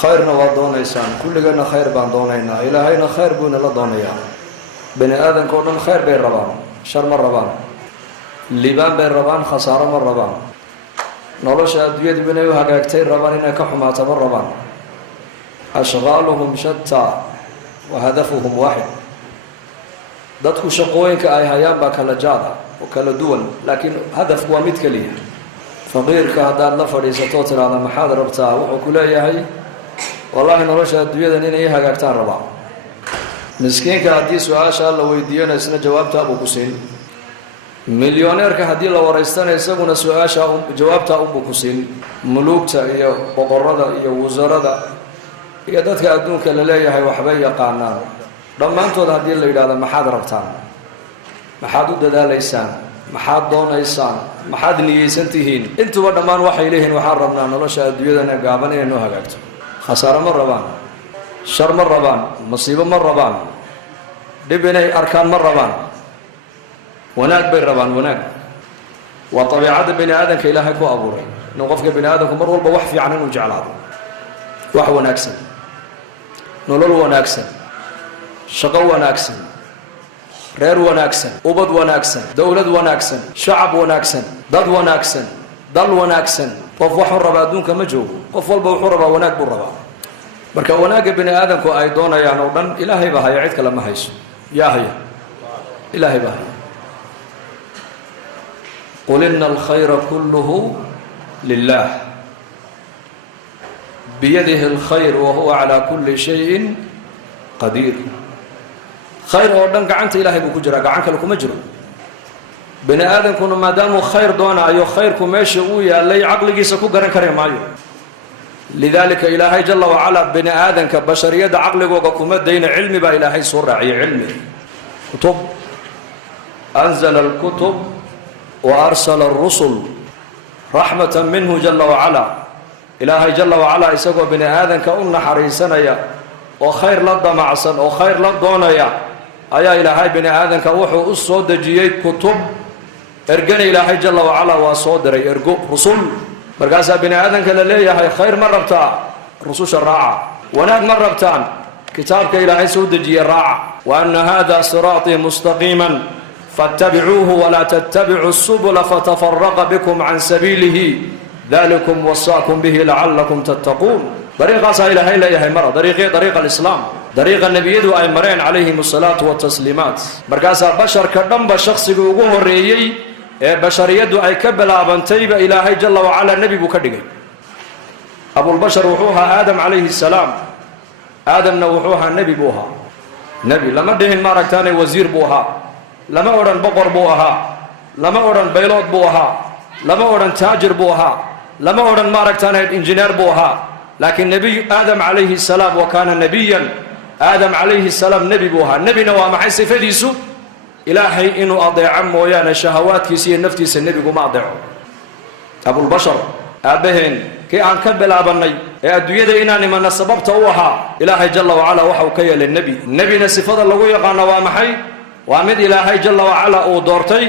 khayrna waa doonaysaan kulligana khayr baan doonaynaa ilaahayna khayr buuna la doonayaa bani aadamka oo dhan khayr bay rabaan shar ma rabaan liibaan bay rabaan khasaaro ma rabaan nolosha adduunyadu inay u hagaagtay rabaan inay ka xumaato ma rabaan ashghaaluhum shataa wa hadafuhum waaxid dadku shaqooyinka ay hayaan baa kala jaada oo kala duwan laakiin hadafku waa mid kaliya faqiirka haddaad la fadhiisato tiraahdo maxaad rabtaa wuxuu ku leeyahay wallaahi nolosha adduunyadan inay hagaagtaan rabaa miskiinka haddii su-aasha la weydiiyana isna jawaabtaa buu ku siin milyoneerka haddii la waraystana isaguna su-aasha jawaabtaa unbuu ku siin muluugta iyo boqorada iyo wasarada iyo dadka adduunka la leeyahay waxbay yaqaanaan dhammaantood haddii la yidhaahdo maxaad rabtaan maxaad u dadaalaysaan maxaad doonaysaan maxaad niyeysan tihiin intuba dhammaan waxay leeyihiin waxaan rabnaa nolosha adduunyadana gaaban inay noo hagaagto khasaaro ma rabaan shar ma rabaan masiibo ma rabaan dhib inay arkaan ma rabaan wanaag bay rabaan wanaag waa dabiicadda bani aadamka ilaahay ku abuuray inuu qofka bani aadamku mar walba wax fiican inuu jeclaado wax wanaagsan nolol wanaagsan shaqo wanaagsan reer wanaagsan ubad wanaagsan dowlad wanaagsan shacab wanaagsan dad wanaagsan dal wanaagsan qof wuxuu rabaa adduunka ma joogo qof walba wuxuu rabaa wanaag buu rabaa marka wanaagga bani aadamku ay doonayaan oo dhan ilaahay baa haya cid kale ma hayso yaa haya ilaahay baa haya qul ina alkhayra kulluhu lilah biyadihi alkhayr wa huwa calaa kulli shayin qadiir khayr oo dhan gacanta ilaahay buu ku jiraa gacan kale kuma jiro bani aadamkuna maadaamuu khayr doonaayo khayrku meesha uu yaalay caqligiisa ku garan kari maayo lidaalika ilaahay jala wacalaa bani aadamka bashariyadda caqligooga kuma dayna cilmi baa ilaahay soo raaciyay cilmi kutub anzala alkutub wa arsala alrusul raxmatan minhu jala wacalaa ilaahay jala wacalaa isagoo bani aadamka u naxariisanaya oo khayr la damacsan oo khayr la doonaya ayaa ilaahay bani aadamka wuxuu u soo dejiyey kutub ergana ilaahay jala wacalaa waa soo diray ergo rusul markaasaa bani aadamka la leeyahay khayr ma rabtaa rususha raaca wanaag ma rabtaan kitaabka ilaahay soo dejiye raaca wa anna hada siraatii mustaqiiman fattabicuuhu walaa tattabicuu subula fatafaraqa bikum can sabiilihi dalikum wasaakum bihi lacallakum tattaquun dariiqaasaa ilaahay leeyahay mara dariiqa alislaam dariiqa nebiyadu ay mareen calayhim asalaatu watasliimaat markaasaa basharka dhanba shaqsigii ugu horreeyey ee bashariyaddu ay ka bilaabantayba ilaahay jala wacalaa nebi buu ka dhigay abulbashar wuxuu ahaa aadam calayhi salaam aadamna wuxuu ahaa nebi buu ahaa nebi lama dhihin maaragtaane wasiir buu ahaa lama odhan boqor buu ahaa lama odhan baylood buu ahaa lama odhan taajir buu ahaa lama odhan maaragtaane injineer buu ahaa laakiin nebiy aadam calayhi salaam wa kaana nebiyan aadam calayhi salaam nebi buu ahaa nebina waa maxay sifadiisu ilaahay inuu adeeco mooyaane shahawaadkiisa iyo naftiisa nebiguma adeeco abulbashar aabbaheen kii aan ka bilaabannay ee adduunyada inaan imana sababta u ahaa ilaahay jala wacalaa waxa uu ka yeelay nebi nebina sifada lagu yaqaano waa maxay waa mid ilaahay jala wacalaa uu doortay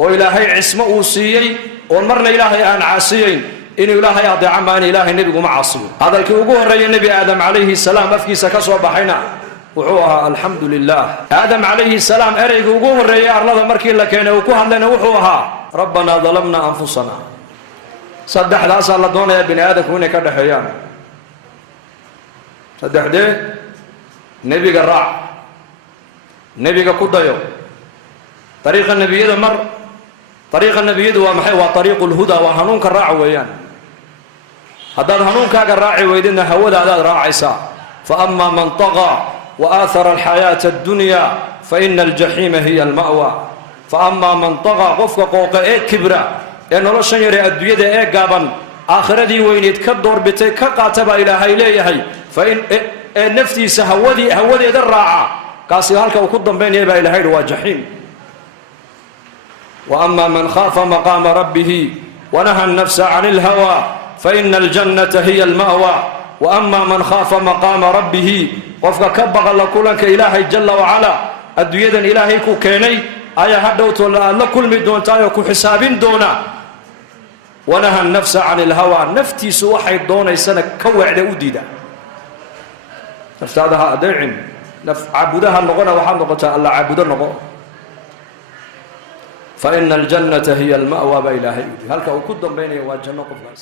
oo ilaahay cismo uu siiyey oon marna ilaahay aan caasiyeyn inuu ilaahay adeeco maana ilaahay nebiguma caasiyo hadalkii ugu horreeya nebi aadam calayhi salaam afkiisa ka soo baxayna wuxuu ahaa alxamdu lilah aadam calayhi salaam ereygii ugu horreeyay arlada markii la keenay uu ku hadlayna wuxuu ahaa rabbanaa dalamna anfusana saddexdaasaa la doonayaa bini aadamku inay ka dhexeeyaan saddexdee nebiga raac nebiga ku dayo dariiqa nebiyada mar dariiqa nebiyadu waa maxay waa dariiqu lhuda waa hanuunka raaca weeyaan haddaad hanuunkaaga raaci weydidna hawadaadaad raacaysaa fa amaa man tagaa wa aahara alxayaata addunya fa ina aljaxiima hiya alma'wa fa amaa man tagaa qofka qooqa ee kibra ee noloshan yare adduunyada ee gaaban aakhiradii weyneyd ka doorbitay ka qaata baa ilaahay leeyahay ee naftiisa hawadeeda raaca kaasi halka uu ku dambaynaya baa ilahay yidhi waa jaxiim wa amaa man khaafa maqaama rabbihi wanaha annafsa can ilhawa faina aljannata hiya alma'wa wa amaa man khaafa maqaama rabbihi qofka ka baqala kulanka ilaahay jala wacalaa adduunyadan ilaahay ku keenay ayaa hadhowto aad la kulmi doontaayoo ku xisaabin doona wanaha annafsa can ilhawa naftiisu waxay doonaysana ka weecda u diida naftaada ha adeecin caabudaha noqona waxaad noqotaa alla caabudo noqo fa ina aljannata hiya alma'wa baa ilaahay yidhi halka uu ku dambaynaya waa janno qofkaas